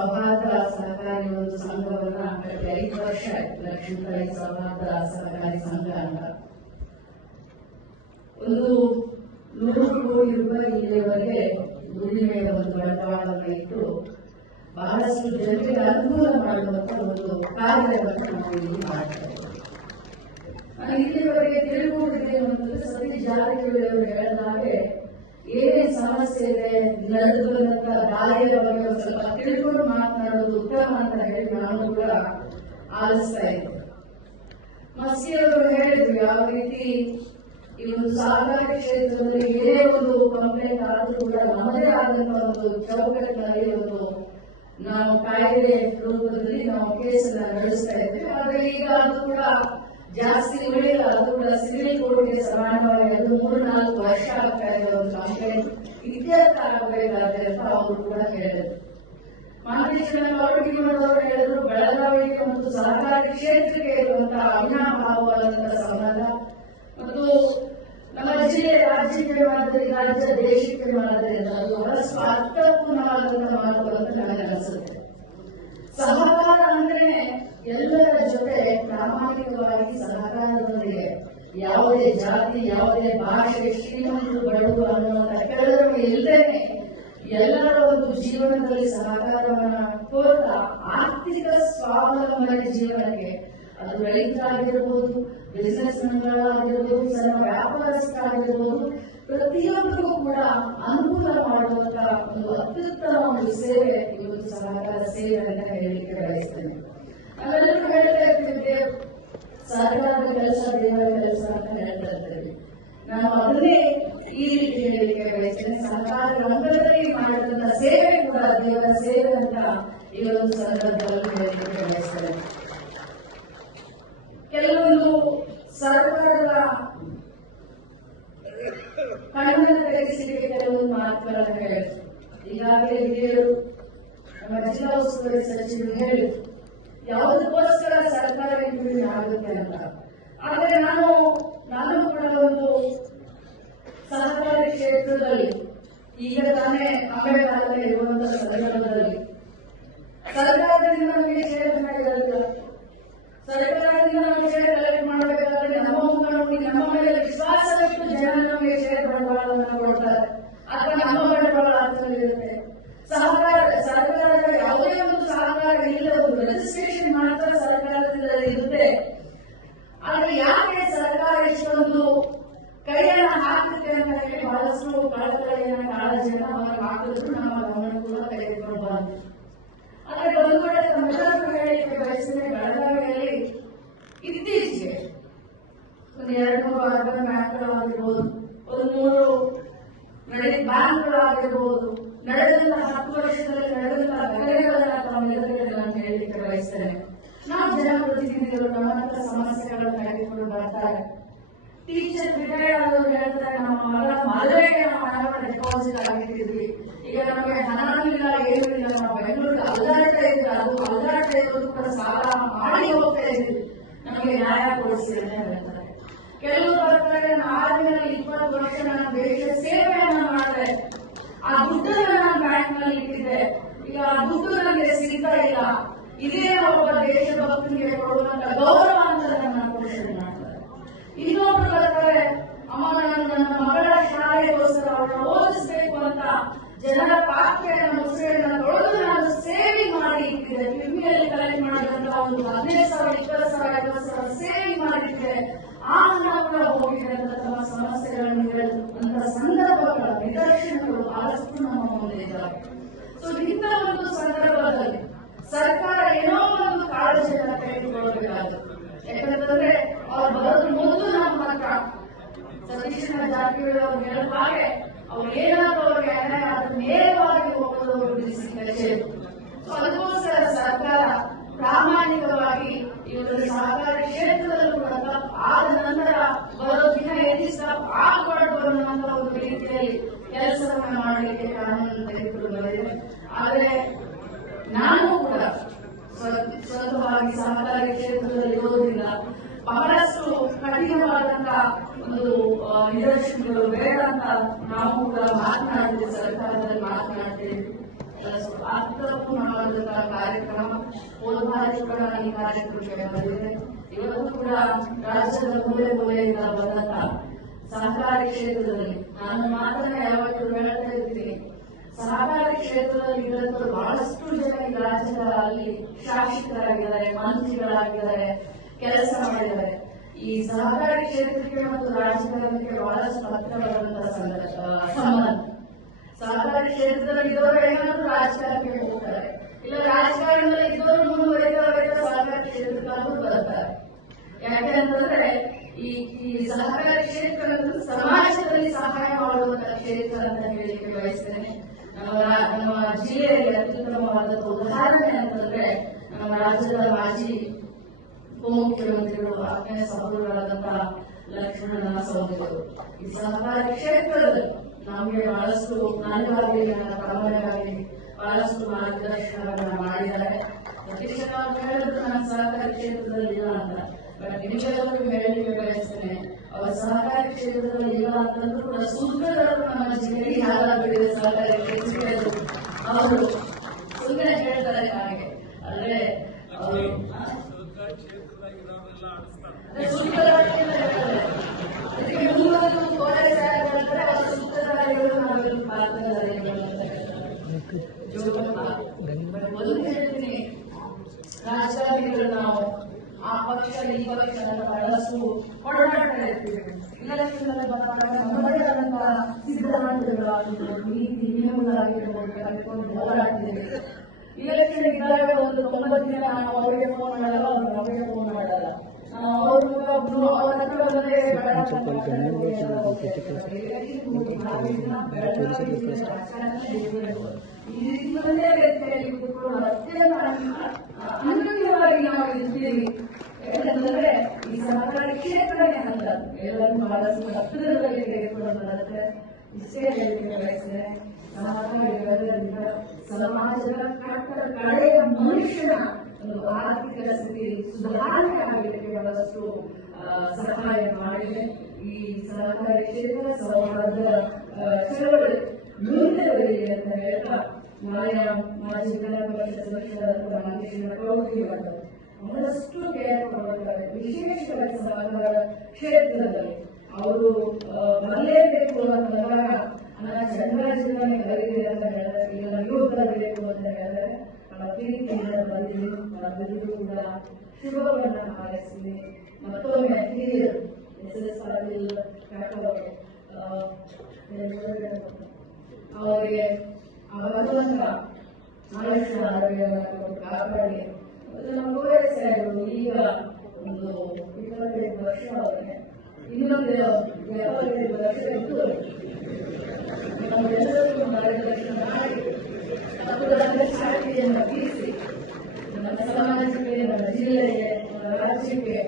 ಸೌಹಾರ್ದ ಸಹಕಾರಿ ಒಂದು ಸಂಘವನ್ನ 5 ವರ್ಷ ಲಕ್ಷ್ಮೀತಾಯಿ ಸೌಹಾರ್ದ ಸಹಕಾರಿ ಸಂಘ ಅಂತ ಒಂದು 100 ಕೋಟಿ ರೂಪಾಯಿ ಇಲ್ಲಿವರೆಗೆ ದುಡಿಮೆಯ ಒಂದು ಬಂಡವಾಳವನ್ನು ಇಟ್ಟು ಬಹಳಷ್ಟು ಜನರಿಗೆ ಅನುಕೂಲ ಮಾಡುವಂತ ಒಂದು ಕಾರ್ಯವನ್ನು ನಾವು ಇಲ್ಲಿ ಮಾಡ್ತಾ ಇದ್ದೇವೆ. ಇಲ್ಲಿವರೆಗೆ ತಿಳ್ಕೊಂಡಿದ್ದೇವೆ ಅಂತಂದ್ರೆ ಸತೀಶ್ ಜಾರಕಿಹೊಳಿ ಅವರು ಹೇಳಿದ ಹಾಗೆ ಏನೇನು ಸಮಸ್ಯೆ ಇದೆ ನಡೆದು ಬಂದಂತ ದಾರಿಯ ಬಗ್ಗೆ ಒಂದು ಸ್ವಲ್ಪ ತಿಳ್ಕೊಂಡು ಮಾತನಾಡೋದು ಉತ್ತಮ ಅಂತ ಹೇಳಿ ನಾನು ಕೂಡ ಆಲಿಸ್ತಾ ಇದ್ದೆ. ಮಸ್ಕಿ ಅವರು ಹೇಳಿದ್ರು ಯಾವ ರೀತಿ ಈ ಒಂದು ಸಹಕಾರಿ ಕ್ಷೇತ್ರದಲ್ಲಿ ಏನೇ ಒಂದು ಕಂಪ್ಲೇಂಟ್ ಆದರೂ ಕೂಡ ನಮ್ಮದೇ ಆದಂತಹ ಒಂದು ಚೌಕಟ್ಟಿನಲ್ಲಿ ಒಂದು ನಾವು ಕಾಯ್ದೆ ರೂಪದಲ್ಲಿ ನಾವು ಕೇಸನ್ನ ನಡೆಸ್ತಾ ಇದ್ದೇವೆ. ಆದ್ರೆ ಈಗ ಅದು ಕೂಡ ಜಾಸ್ತಿ ಉಳಿಲ್ಲ, ಅದು ಕೂಡ ಸಿವಿಲ್ ಕೋರ್ಟ್ಗೆ ಸಮಾನವಾಗಿ ಅದು 3-4 ವರ್ಷ ಆಗ್ತಾ ಇದೆ ಒಂದು ಕಂಪ್ಲೇಂಟ್ ಇತ್ಯರ್ಥ ಆಗಬೇಕಾದ್ರೆ ಅಂತ ಅವರು ಕೂಡ ಹೇಳಿದ್ರು. ಮಾಂತೇಶ್ವರವರು ಹೇಳಿದ್ರು ಬೆಳಗಾವಿಗೆ ಮತ್ತು ಸಹಕಾರಿ ಕ್ಷೇತ್ರಕ್ಕೆ ಇರುವಂತಹ ಅವಿನಾಭಾವವಾದಂತಹ ಸಂಬಂಧ ಮತ್ತು ನಮ್ಮ ಜಿಲ್ಲೆ ರಾಜ್ಯಕ್ಕೆ ಮಾದರಿ, ರಾಜ್ಯ ದೇಶಕ್ಕೆ ಮಾದರಿ ಅಂತ ಅದು ಬಹಳಷ್ಟು ಅರ್ಥಪೂರ್ಣವಾದಂತಹ ಮಾತುಗಳನ್ನು ನನಗೆ ಅನಿಸುತ್ತೆ. ಸಹಕಾರ ಅಂದ್ರೆ ಎಲ್ಲರ ಜೊತೆ ಪ್ರಾಮಾಣಿಕವಾಗಿ ಸಹಕಾರದೊಂದಿಗೆ ಯಾವುದೇ ಜಾತಿ, ಯಾವುದೇ ಭಾಷೆ, ಶ್ರೀಮಂತರು ಬಡವರು ಅನ್ನುವಂಥ ಕೆಳಗಡೆ ಇಲ್ಲದೇನೆ ಎಲ್ಲರ ಒಂದು ಜೀವನದಲ್ಲಿ ಸಹಕಾರವನ್ನ ಕೋರ್ತಾ ಆರ್ಥಿಕ ಸ್ವಾವಲಂಬನೆ ಜೀವನಕ್ಕೆ ಅದು ರೈತರಾಗಿರ್ಬೋದು, ಬಿಸಿನೆಸ್ ಮ್ಯಾನ್ಗಳಾಗಿರ್ಬೋದು, ಸಣ್ಣ ವ್ಯಾಪಾರಸ್ಥರಾಗಿರ್ಬೋದು, ಪ್ರತಿಯೊಬ್ಬರಿಗೂ ಕೂಡ ಅನುಕೂಲ ಮಾಡುವಂತಹ ಒಂದು ಅತ್ಯುತ್ತಮ ಒಂದು ಸೇವೆ ಇವತ್ತು ಸಹಕಾರ ಸೇವೆ ಅಂತ ಹೇಳಲಿಕ್ಕೆ ಬಯಸ್ತೇನೆ. ನಾವೆಲ್ಲರೂ ಹೇಳ್ತಾ ಇರ್ತೀವಿ ಸರ್ಕಾರದ ಕೆಲಸ ದೇವರ ಕೆಲಸ ಅಂತ ಹೇಳ್ತಾ ಇರ್ತೇವೆ. ನಾವು ಅದನ್ನೇ ಈ ರೀತಿ ಹೇಳಲಿಕ್ಕೆ ಬಯಸ್ತೇನೆ. ಸಹಕಾರ ರಂಗದಲ್ಲಿ ಮಾಡಿದಂತಹ ಸೇವೆ ಕೂಡ ದೇವರ ಸೇವೆ ಅಂತ ಈ ಒಂದು ಸಂದರ್ಭದಲ್ಲಿ ಹೇಳಲಿಕ್ಕೆ ಬಯಸ್ತೇನೆ. ಕೆಲವೊಂದು ಸರ್ಕಾರದ ಕಣ್ಣನ್ನು ತೆಗೆಸಲಿಕ್ಕೆ ಕೆಲವೊಂದು ಮಾತುಗಳನ್ನು ಹೇಳಿದ್ರು. ಈಗಾಗಲೇ ಹಿರಿಯರು ನಮ್ಮ ಜಿಲ್ಲಾ ಉಸ್ತುವಾರಿ ಸಚಿವರು ಹೇಳಿದ್ರು ಯಾವುದಕ್ಕೋಸ್ಕರ ಸರ್ಕಾರ ಇಂಪ್ರೂವ್ ಆಗುತ್ತೆ ಅಂತ. ಆದರೆ ನಾನು ಕೂಡ ಒಂದು ಸಹಕಾರಿ ಕ್ಷೇತ್ರದಲ್ಲಿ ಈಗ ತಾನೇ ಅಂಬೇಡ್ಕರ್ ಇರುವಂತಹ ಸಂದರ್ಭದಲ್ಲಿ ಸರ್ಕಾರದಿಂದ ನಮಗೆ ಶೇರ್ ಮಾಡಿರಲಿಲ್ಲ. ಸರ್ಕಾರದಿಂದ ನಮಗೆ ಶೇರ್ ಕಲೆಕ್ಟ್ ಮಾಡಬೇಕಾದ್ರೆ ನಮ್ಮ ಮುಖಂಡಿ ನಮ್ಮ ಮೇಲೆ ವಿಶ್ವಾಸವಿಟ್ಟು ಜನ ನಮಗೆ ಶೇರ್ ಬಂಡವಾಳವನ್ನು ಕೊಡ್ತಾರೆ ಅಥವಾ ನಮ್ಮ ಬಂಡವಾಳ ಅರ್ಥವಿರುತ್ತೆ. ಸರ್ಕಾರದ ಯಾವುದೇ ಒಂದು ಸಹಕಾರ ಇಲ್ಲ, ಒಂದು ರಿಜಿಸ್ಟ್ರೇಷನ್ ಮಾತ್ರ ಸರ್ಕಾರದಿಂದ ಇರುತ್ತೆ. ಆದ್ರೆ ಯಾಕೆ ಸರ್ಕಾರ ಇಷ್ಟೊಂದು ಕೈಯನ್ನು ಹಾಕುತ್ತೆ ಅಂತ ಹೇಳಿ ಬಹಳಷ್ಟು ಕಳಕಳಿಯನ್ನು ಕಾಳಜಿಯನ್ನು ಅವರು ಹಾಕಿದ್ರು ನಮ್ಮ ಗಮನ ಕೂಡ ತೆಗೆದುಕೊಂಡು ಬಂತು. ಆದ್ರೆ ಒಂದು ಕಡೆ ತಮ್ಮೆಲ್ಲರೂ ಹೇಳಿಕೆ ಬಯಸಿದ್ರೆ ಬೆಳಗಾವಿಯಲ್ಲಿ ಇತ್ತೀಚೆಗೆ ಒಂದು 200 ಅರ್ಬನ್ ಬ್ಯಾಂಕ್ಗಳಾಗಿರ್ಬೋದು, ಒಂದು 3 ಬ್ಯಾಂಕ್ಗಳಾಗಿರ್ಬೋದು, ನಡೆದಂತಹ 10 ವರ್ಷದಲ್ಲಿ ನಡೆದಂತಹ ಘಟನೆಗಳನ್ನ ತಮ್ಮೆಲ್ಲರಿಗೆ ನಾನು ಹೇಳಲಿಕ್ಕೆ ಬಯಸ್ತೇನೆ. ನಾವು ಜನಪ್ರತಿನಿಧಿಗಳು ನಮ್ಮಂತ ಸಮಸ್ಯೆಗಳನ್ನು ತೆಗೆದುಕೊಂಡು ಬರ್ತಾರೆ. ಟೀಚರ್ ರಿಟೈರ್ಡ್ ಆದವರು ಹೇಳ್ತಾರೆ ನಮ್ಮ ಮಗಳ ಮದುವೆಗೆ ನಾವು ಹಣವನ್ನು ಡೆಪಾಸಿಟ್ ಆಗಿಟ್ಟಿದ್ವಿ, ಈಗ ನಮಗೆ ಹಣನೂ ಇಲ್ಲ ಏನೂ ಇಲ್ಲ, ನಾವು ಬೆಂಗಳೂರಿಗೆ ಅಲ್ದಾಡ್ತಾ ಇದ್ರೆ ಅದು ಅಲ್ದಾಡ್ತಾ ಇರೋದು ಕೂಡ ಸಾಲ ಮಾಡಿ ಹೋಗ್ತಾ ಇದ್ವಿ, ನಮಗೆ ನ್ಯಾಯ ಕೊಡಿಸಿ ಅಂತ ಹೇಳ್ತಾರೆ. ಕೆಲವರು ಬರ್ತಾರೆ 6-20 ವರ್ಷ ನಾನು ದೇಶ ಸೇವೆಯನ್ನ ಮಾಡಿದೆ, ಆ ದುಡ್ಡನ್ನು ನಾನು ಬ್ಯಾಂಕ್ ನಲ್ಲಿ ಇಟ್ಟಿದ್ದೆ, ಈಗ ಆ ದುಡ್ಡು ನನಗೆ ಸಿಗ್ತಾ ಇಲ್ಲ, ಇದೇ ಒಬ್ಬ ದೇಶಭಕ್ತನಿಗೆ ಕೊಡುವಂತ ಗೌರವ ಅಂತ ನನ್ನ ಘೋಷಣೆ ಮಾಡ್ತಾರೆ. ಇನ್ನೊಬ್ರು ಬರ್ತಾರೆ, ಅಮ್ಮ ನಾನು ನನ್ನ ಮಗಳ ಶಾಲೆಗೋಸ್ಕರ ಅವಳನ್ನ ಓದಿಸ್ಬೇಕು ಅಂತ ಜನರ ಪಾತ್ರೆಯನ್ನು ಮುಸುರೆಯನ್ನು ತೊಳೆದು ನಾನು ಸೇವಿಂಗ್ ಮಾಡಿ ಇಟ್ಟಿದ್ದೆ, ವಿಮೆಯಲ್ಲಿ ಕಲೆಕ್ಟ್ ಮಾಡಿದಂತ ಒಂದು 15,000, 20,000, 50,000 ಸೇವಿಂಗ್ ಮಾಡಿದ್ದೆ, ಆ ಹಣ ಕೂಡ ಹೋಗಿದೆ ಅಂತ ತಮ್ಮ ಸಮಸ್ಯೆಗಳನ್ನು ಹೇಳುವಂತ ಸಂದರ್ಭಗಳ ನಿದರ್ಶನಗಳು ಬಹಳಷ್ಟು ನಮ್ಮ ಮುಂದೆ ಇದ್ದಾವೆ. ಸೊ ಇಂಥ ಒಂದು ಸಂದರ್ಭದಲ್ಲಿ ಸರ್ಕಾರ ಏನೋ ಒಂದು ಕಾಳಜಿಯನ್ನು ತೆಗೆದುಕೊಳ್ಳಬೇಕಾಗುತ್ತೆ. ಯಾಕಂತಂದ್ರೆ ಅವ್ರು ಬರೋದು ಮೊದಲು ನಮ್ಮ ಹತ್ರ ಸತೀಶ್ ಜಾರಕಿಹೊಳಿ ಅವರು ಹೇಳಿದ ಹಾಗೆ ಅವ್ರು ಏನಾದರೂ ಅವ್ರಿಗೆ ಅನ್ಯಾಯ ಆದ್ರೆ ನೇರವಾಗಿ ಹೋಗೋದು ಅವರು ಡಿಸಿ ಕಚೇರಿ. ಸೊ ಅದಕ್ಕೋಸ್ಕರ ಸರ್ಕಾರ ಪ್ರಾಮಾಣಿಕವಾಗಿ ಇವರು ಸಹಕಾರಿ ಕ್ಷೇತ್ರದಲ್ಲೂ ಕೂಡ ಆದ ನಂತರ ಬರೋ ದಿನ ಎದಿಸ್ತಾ ಆಗಬಾರ್ದು ಅನ್ನುವಂತ ಒಂದು ರೀತಿಯಲ್ಲಿ ಕೆಲಸವನ್ನ ಮಾಡಲಿಕ್ಕೆ ಕಾನೂನು ತೆಗೆದುಕೊಂಡು ಬಂದಿದೆ. ಆದರೆ ನಾನು ಕೂಡ ಸ್ವಂತವಾಗಿ ಸಹಕಾರಿ ಕ್ಷೇತ್ರದಲ್ಲಿ ಇರೋದ್ರಿಂದ ಬಹಳಷ್ಟು ಕಠಿಣವಾದಂತಹ ಒಂದು ನಿದರ್ಶನಗಳು ಬೇಡ ಅಂತ ನಾವು ಕೂಡ ಮಾತನಾಡ್ತೀವಿ, ಸರ್ಕಾರದಲ್ಲಿ ಮಾತನಾಡ್ತೀವಿ. ಅರ್ಥಪೂರ್ಣವಾದಂತಹ ಕಾರ್ಯಕ್ರಮ. ಹೋದ ಬಾರಿ ಕೂಡ ಈ ಕಾರ್ಯಕ್ರಮಕ್ಕೆ ಬಂದಿದೆ. ಇವತ್ತು ಕೂಡ ರಾಜ್ಯದ ಮೂಲೆ ಮೂಲೆಯಿಂದ ಬಂದಂತಹ ಸಹಕಾರಿ ಕ್ಷೇತ್ರದಲ್ಲಿ ನಾನು ಮಾತನ್ನ ಯಾವತ್ತೂ ಹೇಳ್ತಾ ಇರ್ತೀನಿ. ಸಹಕಾರಿ ಕ್ಷೇತ್ರದಲ್ಲಿ ಇವತ್ತು ಬಹಳಷ್ಟು ಜನ ಈ ರಾಜ್ಯದ ಅಲ್ಲಿ ಶಾಸಕರಾಗಿದ್ದಾರೆ, ಮಂತ್ರಿಗಳಾಗಿದ್ದಾರೆ, ಕೆಲಸ ಮಾಡಿದ್ದಾರೆ. ಈ ಸಹಕಾರಿ ಕ್ಷೇತ್ರಕ್ಕೆ ಮತ್ತು ರಾಜಕಾರಣಕ್ಕೆ ಬಹಳಷ್ಟು ಹತ್ತಿರವಾದಂತಹ ಸಂಬಂಧ. ಸಹಕಾರಿ ಕ್ಷೇತ್ರದಲ್ಲಿ ಇದ್ದವರು ಏನಾದರೂ ರಾಜಕಾರಣಕ್ಕೆ ಹೋಗ್ತಾರೆ, ಇಲ್ಲ ರಾಜಕಾರಣದಲ್ಲಿ ಇದ್ದವರು ಮುಂದುವರಿತಾ ಸಹಕಾರಿ ಕ್ಷೇತ್ರಕ್ಕೂ ಬರ್ತಾರೆ. ಯಾಕೆ ಅಂತಂದ್ರೆ ಈ ಸಹಕಾರಿ ಕ್ಷೇತ್ರ ಸಮಾಜದಲ್ಲಿ ಸಹಾಯ ಮಾಡುವಂತಹ ಕ್ಷೇತ್ರ ಅಂತ ಹೇಳಿಕೆ ಬಯಸ್ತೇನೆ. ನಮ್ಮ ಜಿಲ್ಲೆಯಲ್ಲಿ ಅತ್ಯುತ್ತಮವಾದ ಉದಾಹರಣೆ ಅಂತಂದ್ರೆ ನಮ್ಮ ರಾಜ್ಯದ ಮಾಜಿ ಉಪಮುಖ್ಯಮಂತ್ರಿಗಳು ಆತ್ಮೀಯ ಸಹೋದರರಾದಂತಹ ಲಕ್ಷ್ಮಣ ಸಹೋದರರು ಈ ಸಹಕಾರಿ ಕ್ಷೇತ್ರದಲ್ಲಿ ನಮಗೆ ಬಹಳಷ್ಟು ನನಗಾಗಿ ನನ್ನ ತಮ್ಮನಿಗಾಗಿ ಬಹಳಷ್ಟು ಮಾರ್ಗದರ್ಶನವನ್ನ ಮಾಡಿದ್ದಾರೆ. ಪ್ರತಿಷ್ಠಾನ ಹೇಳಿದ್ರು ನಾನು ಸಹಕಾರಿ ಕ್ಷೇತ್ರದಲ್ಲಿ ಇಲ್ಲ ಅಂತ, ಬಟ್ ನಿಮಗೆಲ್ಲರಿಗೂ ಹೇಳಲಿಕ್ಕೆ ಬಯಸ್ತೇನೆ, ಅವರು ಸಹಕಾರಿ ಕ್ಷೇತ್ರದಲ್ಲಿ ಇಲ್ಲ ಅಂತಂದ್ರೂ ಕೂಡ ಸೂತ್ರಗಳು ನಮ್ಮ ಜಿಲ್ಲೆಗೆ ಯಾರಾಗಿದೆ ಸಹಕಾರಿ ಕ್ಷೇತ್ರಕ್ಕೆ ಅವರು ಸುಮ್ಮನೆ ಹೇಳ್ತಾರೆ ಹಾಗೆ. ಅಂದ್ರೆ ಅವರು ಒಂದು ಹೇಳ್ತೀನಿ, ರಾಜಕಾರಣಿಗಳು ನಾವು ಆ ಪಕ್ಷ ಈ ಪಕ್ಷ ಬಹಳಷ್ಟು ಹೊಡೆದಾಡ್ತಾ ಇರ್ತೀವಿ. ಇಲೆಕ್ಷನ್ ಬಂದಾಗ ನಮ್ಮದೇ ಆದಂತಹ ಸಿದ್ಧಾಂತಗಳಾಗಿರ್ಬೋದು, ನೀತಿ ನಿಯಮಗಳಾಗಿರ್ಬೋದು ಕಟ್ಕೊಂಡು ಹೋರಾಡ್ತೀವಿ. ಇಲೆಕ್ಷನ್ ಇದ್ದಾಗ ಒಂದು 90 ದಿನ ನಾವು ಅವರಿಗೆ ಫೋನ್ ಮಾಡಲ್ಲ, ಅವ್ರು ನಮಗೆ ಫೋನ್ ಮಾಡಲ್ಲ. ಅವ್ರ ಹತ್ರ ಬಂದ್ರೆ ಒಂದೇ ವ್ಯಕ್ತಿಯಲ್ಲಿ ಕೂತ್ಕೊಂಡು ಅತ್ಯಂತ ಅನ್ಯೋನ್ಯವಾಗಿ ನಾವು ಇರ್ತೀವಿ. ಯಾಕಂತಂದ್ರೆ ಈ ಸಹಕಾರಿ ಕ್ಷೇತ್ರನೇ ಅಂತ ಎಲ್ಲರೂ ಬಹಳಷ್ಟು ಹತ್ತಿರದಲ್ಲಿ ತೆಗೆದುಕೊಂಡು ಬರುತ್ತೆ. ಇಷ್ಟೇ ಹೇಳಿಕೆ ಬಯಸ್ತೇನೆ. ಸಹಕಾರಿಗಳಿಂದ ಸಮಾಜದ ಕಡೆಯ ಮನುಷ್ಯನ ಒಂದು ಆರ್ಥಿಕ ಸ್ಥಿತಿ ಸುಧಾರಣೆ ಆಗಲಿಕ್ಕೆ ಬಹಳಷ್ಟು ಸಹಾಯ ಮಾಡಿದೆ. ಈ ಸಹಕಾರಿ ಕ್ಷೇತ್ರ ಸೌಹಾರ್ದ ಚಳವಳಿ ಮುಂದುವರಿಯಲಿ ಅಂತ ಹೇಳ್ತಾ ನಾಳೆಯ ಮಾಜಿ ಜಿಲ್ಲಾ ಪರಿಷತ್ ಸದಸ್ಯರಾದ ಮಂಜೇಶ್ವರ ಕೌಟಿ ಬಹಳಷ್ಟು ಕೇಳಿಕೊಳ್ಳುತ್ತಾರೆ. ವಿಶೇಷವಾಗಿ ಸಹಕಾರ ಕ್ಷೇತ್ರದಲ್ಲಿ ಅವರು ಬರಲೇಬೇಕು ಅಂತಂದಾಗ ನನ್ನ ಜನರ ಜೀವನ ಕಲಿದೆ ಅಂತ ಹೇಳಿದ್ರೆ, ಇಲ್ಲ ನೀವು ಬರಬೇಕು ಅಂತ ಹೇಳಿದ್ರೆ ಪ್ರೀತಿಯಿಂದ ಬಂದಿದ್ದು ಕೂಡ ಶುಭವನ್ನ ಹಾರೈಸಿದೆ. ಮತ್ತೊಮ್ಮೆ ಹಿರಿಯರು SS ಪಾಟೀಲ್ ಅವರಿಗೆ ಭಗವಂತ ಆಯುಷ್ಯ ಆರೋಗ್ಯವನ್ನು ಕೊಟ್ಟು ಕಾಪಾಡಿ. ನಮ್ಮ ವಯಸ್ಸಾಗಿರು ಈಗ ಒಂದು 25 ವರ್ಷ ಅವರಿಗೆ, ಇನ್ನೊಂದು 25 ವರ್ಷ ಇದ್ದು ನಮ್ಮೆಲ್ಲರಿಗೂ ಮಾರ್ಗದರ್ಶನ ಮಾಡಿ ಅದರ ಶಾಂತಿಯನ್ನು ತೀರಿಸಿ ನಮ್ಮ ಸಮಾಜಕ್ಕೆ, ನಮ್ಮ ಜಿಲ್ಲೆಗೆ, ನಮ್ಮ ರಾಜ್ಯಕ್ಕೆ